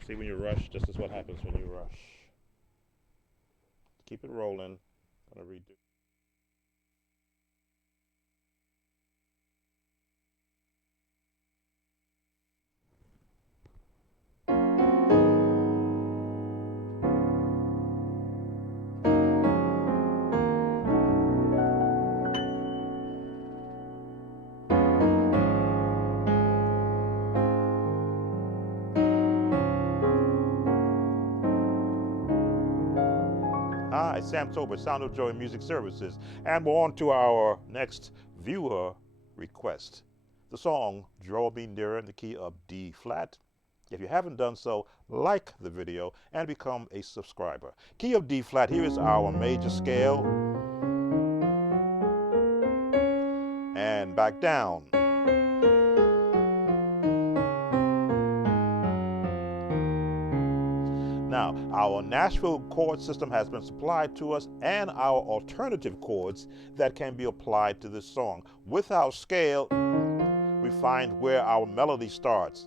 See, when you rush, this is what happens when you rush. Keep it rolling. Gonna redo. Hi, Sam Tober, Sound of Joy Music Services, and we're on to our next viewer request. The song Draw Me Nearer in the key of D flat. If you haven't done so, like the video and become a subscriber. Key of D flat, here is our major scale, and back down. Now, our Nashville chord system has been supplied to us, and our alternative chords that can be applied to this song. With our scale, we find where our melody starts.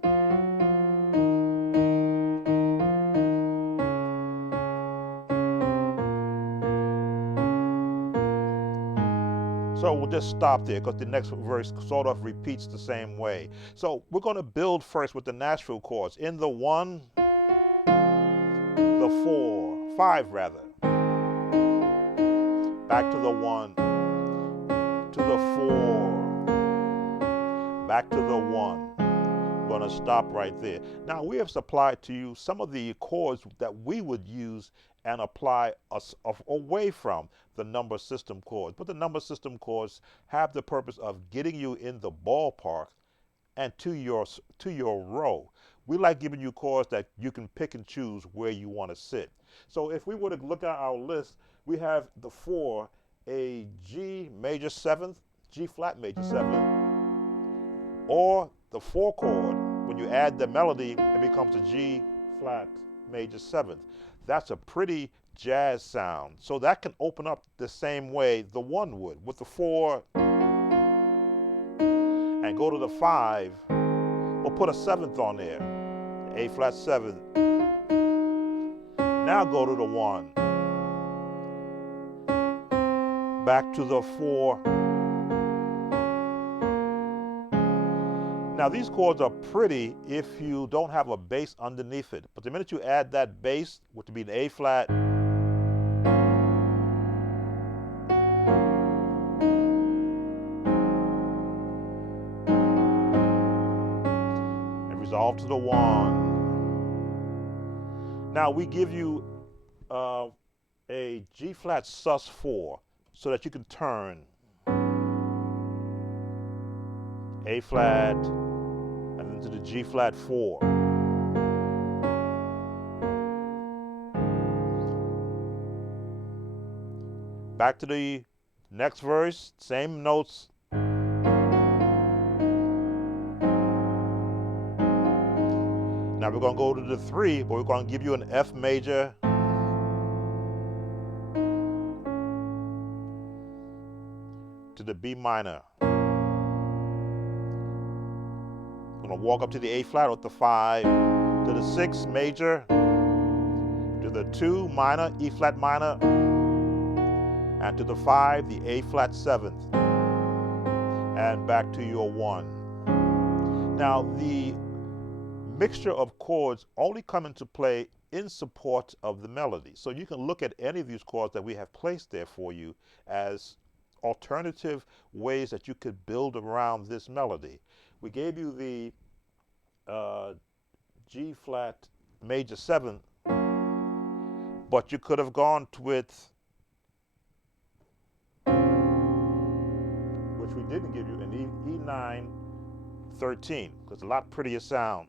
So we'll just stop there because the next verse sort of repeats the same way. So we're going to build first with the Nashville chords. In the 1, the 4, 5 rather. Back to the 1, to the 4, back to the 1. We're going to stop right there. Now we have supplied to you some of the chords that we would use and apply us away from the number system chords. But the number system chords have the purpose of getting you in the ballpark and to your row. We like giving you chords that you can pick and choose where you want to sit. So if we were to look at our list, we have the 4, a G major 7th, G flat major 7th, or the 4 chord. When you add the melody, it becomes a G flat major 7th. That's a pretty jazz sound. So that can open up the same way the 1 would. With the 4 and go to the 5, we'll put a 7th on there, A flat 7th. Now go to the 1, back to the 4. Now these chords are pretty if you don't have a bass underneath it, but the minute you add that bass, which would be an A flat, and resolve to the 1. Now we give you a G flat sus 4 so that you can turn A flat and then to the G flat 4. Back to the next verse, same notes. Now we're going to go to the 3, but we're going to give you an F major, to the B minor. We're going to walk up to the A flat with the 5, to the 6 major, to the 2 minor, E flat minor, and to the 5, the A flat 7th, and back to your 1. Now the mixture of chords only come into play in support of the melody. So you can look at any of these chords that we have placed there for you as alternative ways that you could build around this melody. We gave you the G flat major 7, but you could have gone with, which we didn't give you, an E9 13, because a lot prettier sound.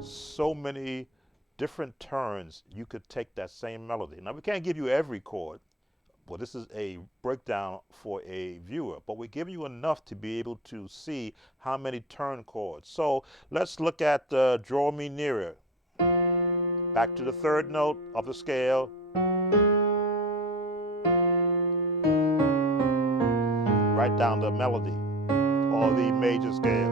So many different turns you could take that same melody. Now we can't give you every chord. Well, this is a breakdown for a viewer, but we give you enough to be able to see how many turn chords. So let's look at Draw Me Nearer. Back to the third note of the scale. Right down the melody or the major scale.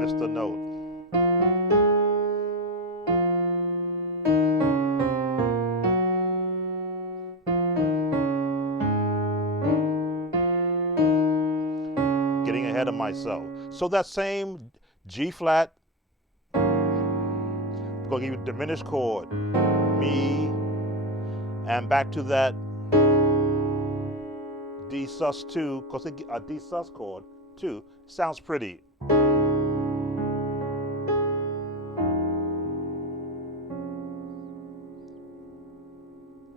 Missed a note. Getting ahead of myself. So that same G flat, we're going to give you a diminished chord, Mi, and back to that D sus2, because a D sus chord too sounds pretty.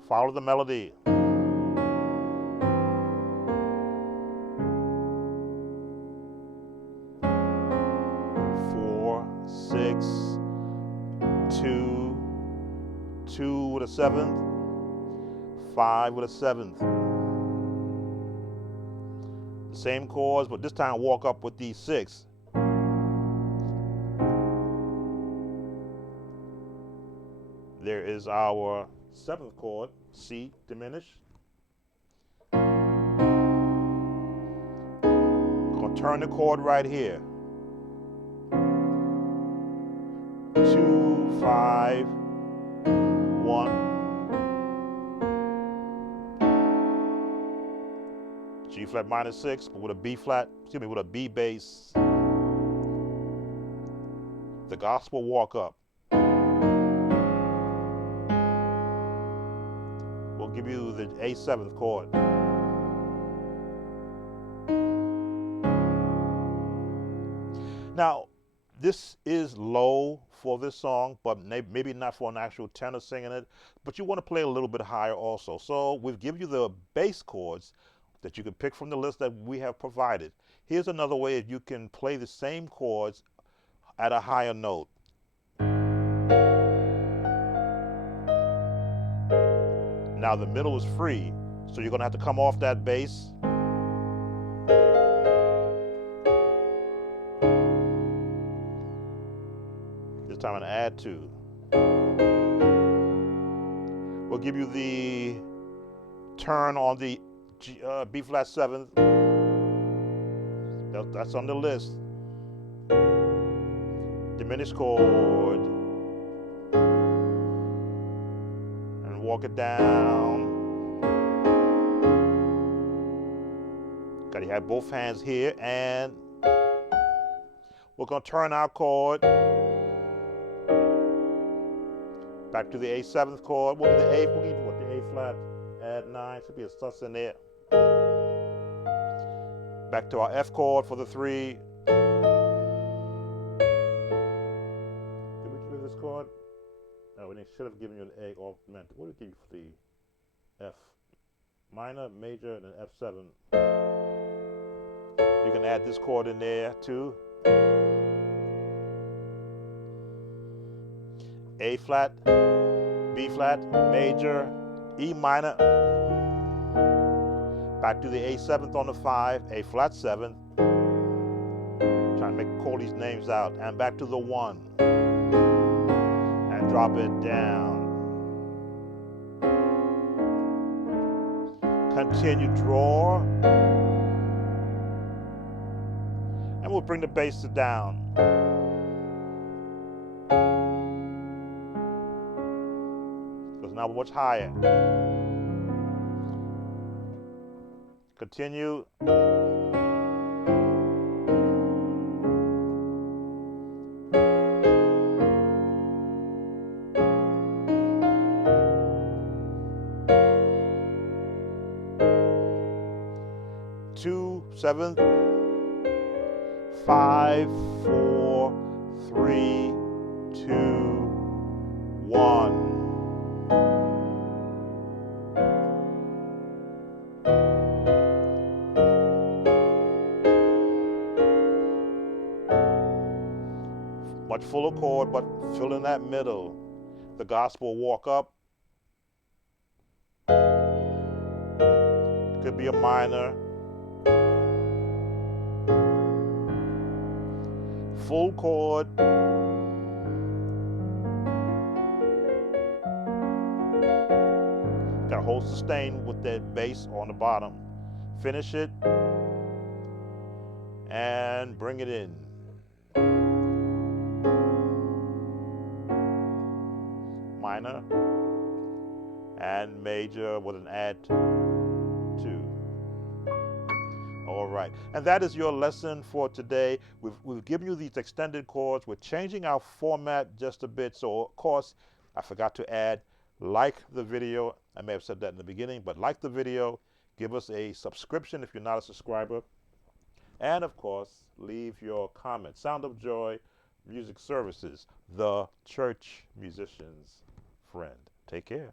Follow the melody. 4, 6, 2, 2 with a 7th, 5 with a 7th. The same chords, but this time walk up with these 6. There is our 7th chord, C diminished. Gonna turn the chord right here. 2, 5, 1. G flat minor 6, but with a B flat, excuse me, with a B bass. The gospel walk up. We'll give you the A7th chord. Now, this is low for this song, but maybe not for an actual tenor singing it, but you want to play a little bit higher also. So we've given you the bass chords that you can pick from the list that we have provided. Here's another way that you can play the same chords at a higher note. Now the middle is free, so you're going to have to come off that bass. This time I'm going to add 2. We'll give you the turn on the B flat 7th. That's on the list. Diminished chord. And walk it down. Got to have both hands here, and we're going to turn our chord back to the A7th chord. We'll do the A. We'll give you what, the A flat. Add 9. Should be a sus in there. Back to our F chord for the 3. Did we give you this chord? No, we should have given you an A augment. What did we give you for the F? Minor, major, and an F7. You can add this chord in there too. A flat, B flat, major, E minor. Back to the A7th on the 5, A flat 7. Trying to call these names out. And back to the 1. And drop it down. Continue draw. And we'll bring the bass down. Because now we're much higher. Continue. Two, 7, 5, 4, 3, 2, 1. Much fuller chord, but fill in that middle. The gospel walk up. Could be a minor. Full chord. hold sustain with that bass on the bottom. Finish it and bring it in. Minor and major with an add 2. All right, and that is your lesson for today. We've given you these extended chords. We're changing our format just a bit. So, of course, I forgot to add, like the video. I may have said that in the beginning, but like the video, give us a subscription if you're not a subscriber, and, of course, leave your comments. Sound of Joy Music Services, the church musician's friend. Take care.